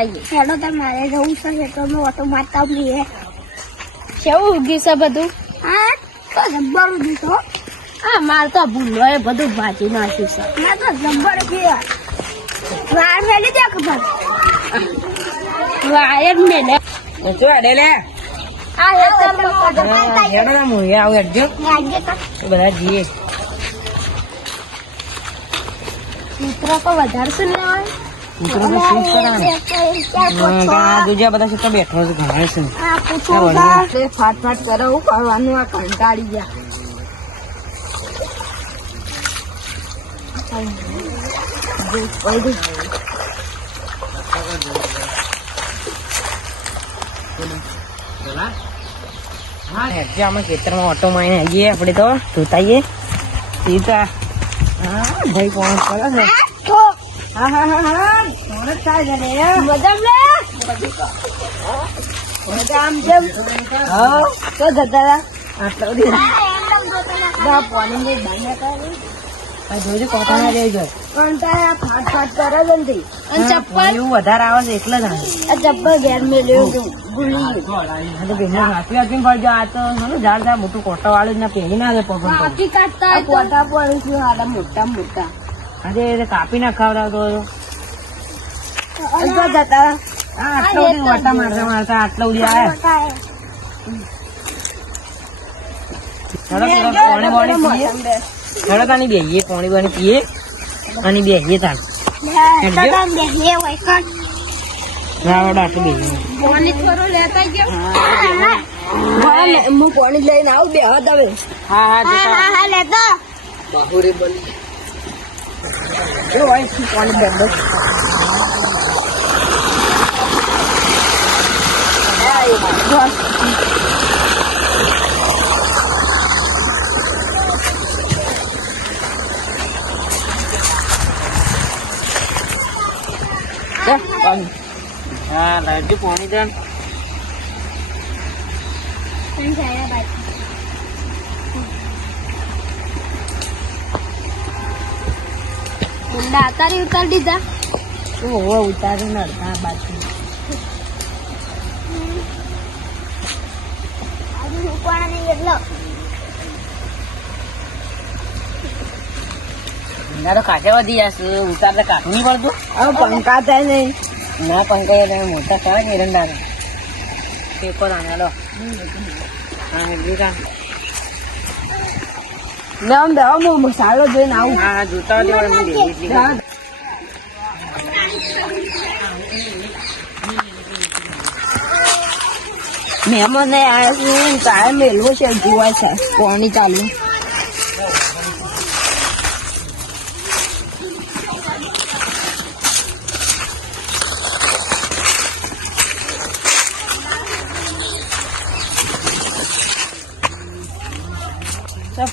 આવીએ. હેડો તમારે જવું છે ખેતરમાં ઓટો મારતા આવીએ. કેવું ઉગી છે બધું? હા તો જબ્બર ઉગી તો. હા માર તો ભૂલો એ બધું ભાજી નાખ્યું છે. ના તો જબ્બર ઉગી વાર મેલી દે ખબર વાયર મેલે શું હેડે લે આ હેતરમાં હેડો ના હું આવું હેડજો બધા જઈએ કૂતરો તો વધારે છે ને આવે. કૂતરો તો શું કરાવે દૂજા બધા શું બેઠો છે ઘણા છે ફાટ ફાટ કરે હું કરવાનું આ કંટાળી ગયા. હા હેડજો આમાં ખેતરમાં ઓટો મારીને આવીએ આપણે તો ધોતાઈએ સીતા હા ભાઈ કોણ કરે છે હા હા હા હા કોણ જ થાય છે બદામ લે બદામ જેમ હા તો જતા રહ્યા. આટલા બધી દા પાણી ની બાંધ્યા કરે આ જોજો કોટા ના રહેજો કંટાળા ફાટ ફાટ કરે છે ને અને ચપ્પલ એવું વધારે આવે છે એટલે જ આવે આ ચપ્પલ ઘેર મેલ્યો છું ભૂલી ગયું. આ તો બેન હાથી હાથી પડજો આ તો ઝાડ ઝાડ મોટું કોટા વાળું જ ના પહેરી ના દે પગ હાથી કાઢતા હોય કોટા પડે છે હાલા મોટા મોટા. આજે કાપી ના ખવડાવતો અલ્પા જતા આટલા બધી વાટા મારતા મારતા આટલા બધી આવ્યા પાણી પાણી પીએ હેડો તાની બેહીએ પાણી પાણી પીએ અને બેહીએ તાન રાવડા આટલું બેહીએ પાણી થોડું લેતા ગયો. હું પાણી લઈને આવું બે હાથ આવે. હા હા જતા હા લેતો બાહુરે બની જો ભાઈ શું પાણી બંધ હા લાવજો પાણી જાન ઊંડા અતારી ઉતારી દીધા. ઓહો ઉતારી નડતા બાજુ ના તો કાચા વધી જશે ઉતારતા કાઢું નહીં પડતું હવે પંખા થાય નહીં. ના પંકજ મોટા કરે ને એરંડા પેપર આના હા લીધા નામ દેવા હું મસાલો જોઈને આવું. હા જોતા હા. મહેમાન આવ્યા છે તારે મેલવો છે જોવા છે પાણી ચાલુ.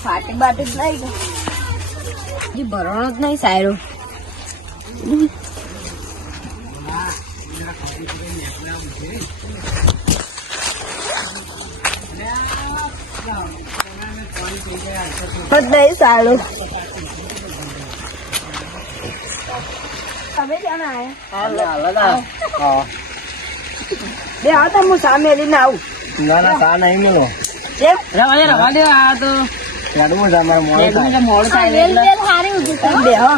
ફાટી બાટી જ નહીં હજી ભરવાનો જ નહીં સાયરો. નહીં સારું. તમે ક્યાં આવ્યા બે આવતા હું સામે લઈને આવું. ના ના તા નહીં મેલો કેમ રવા દે આ તો ગાડુમાં જા મારા મોડ થાય બે હા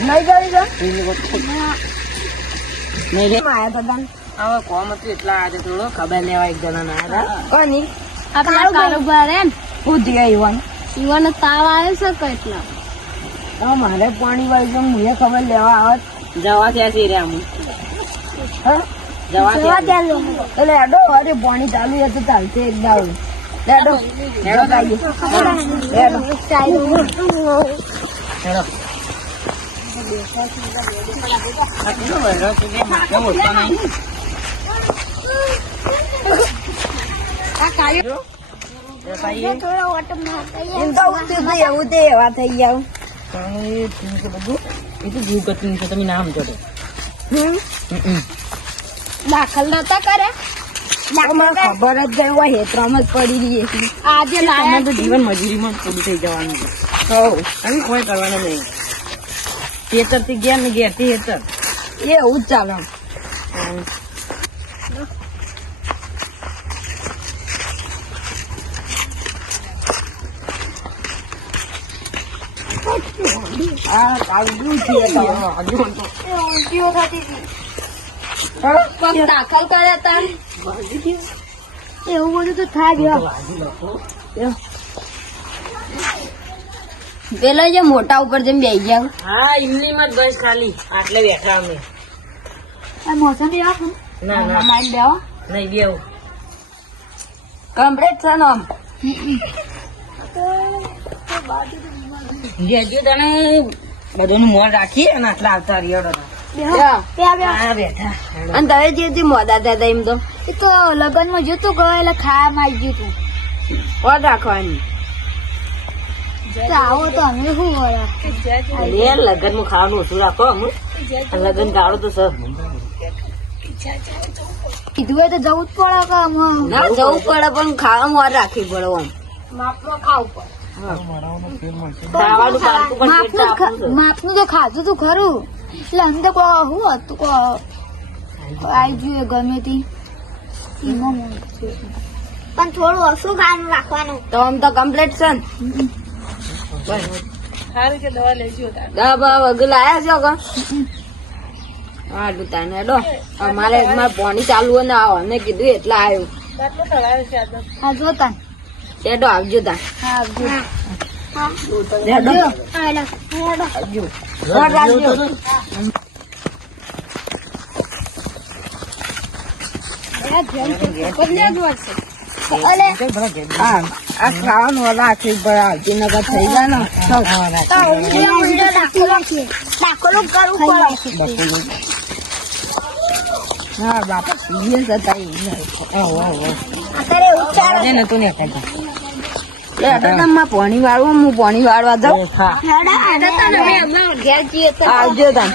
નહીં કરી દો નહીં રે આયા હતા તને હવે કોમ હતું એટલા આજે થોડો ખબર લેવા એક જણા ના હતા કોની આપણા કારોબાર એમ બુદ્ધિ આવ્યું ઈવાનો તાવ આવે છે કેટલા મારે પાણી વાળી તો મને ખબર લેવા આવત જવા ત્યાં છે રે આમ જવા ત્યાં એટલે અડો અરે પાણી ચાલુ હતું ચાલશે એક દાવ લેડો હેડો તાઈએ લેડો હેડો આટલો વહેલો છે કે માથે મોટો નહીં આ કાયો તાઈએ થોડો ઓટો મારતા એમ તો ઉતરી તો એવું તે એવા થઈ જાવ પાણી પીવું છે બધું એ તો જીવ કચરું છે તમે નામ જોડે દાખલ નતા કરે મને ખબર જ ગઈ હોય હેતરામાં જ પડી રહી છે આજે તમે લાયા તો જીવન મજૂરીમાં પૂરું થઈ જવાનું છે હવ હવે કોઈ કરવાનું નહીં ખેતર થી ગયા ને ઘેર થી ખેતર એવું જ ચાલે હા કાઢવું છે તો. ઉલટીઓ થતી હતી પગ દાખલ કર્યા તા એવું બધું તો થાય ગયો પેલા જે મોટા ઉપર જેમ બેસી ગયા હા ઇમલી માં જ બસ ખાલી આટલે બેઠા અમે આ મોસમ આપ ના ના મારી બેહો નહીં બેવું કમ્પ્લીટ છે ને આમ જેજુ તને બધું મોર રાખી અને આટલા આવતા રહ્યો બેહો. બેઠા અને તમે જે મોડા થયા હતા એમ તો એ તો લગ્નમાં જોતું ગયો એટલે ખાવા માં આવી ગયું કોણ રાખવાની તો આવો તો અમે શું હોય લગન માં ખાવાનું ઓછું રાખો અમુક લગન ગાળો તો સર કીધું હોય તો જવું જ પડે કે ના જવું પડે પણ ખાવા મોર રાખવી પડે આમ માપનો ખાવું ખાવાનું પાકું પણ પેટ તો આપણું છે. માપનું તો ખાધું તું ખરું એટલે અમે તો શું હતું આવી જોઈએ ગમે તે પણ થોડું ઓછું ખાવાનું રાખવાનું તો આમ તો કમ્પ્લીટ છે ને દવા વગર લાયા છો કે હા તાને હેડો અમારે પાણી ચાલુ હોય ને આવો ને કીધું એટલે આવ્યું હા જોતા હેડો આવજો તા હા આવજો હેડો આવજો કોણ રાખજો અલે હા આ ખાવાનું રાખવી પડે આવતી નગર થઈ જાય ને દાખલો કરવું પડે હા બાપા સિરિયસ હતા અત્યારે એવું ચાલે નતું ને કહેતા પાણી વાળવું હું પાણી વાળવા જાઉં હા આવજો તા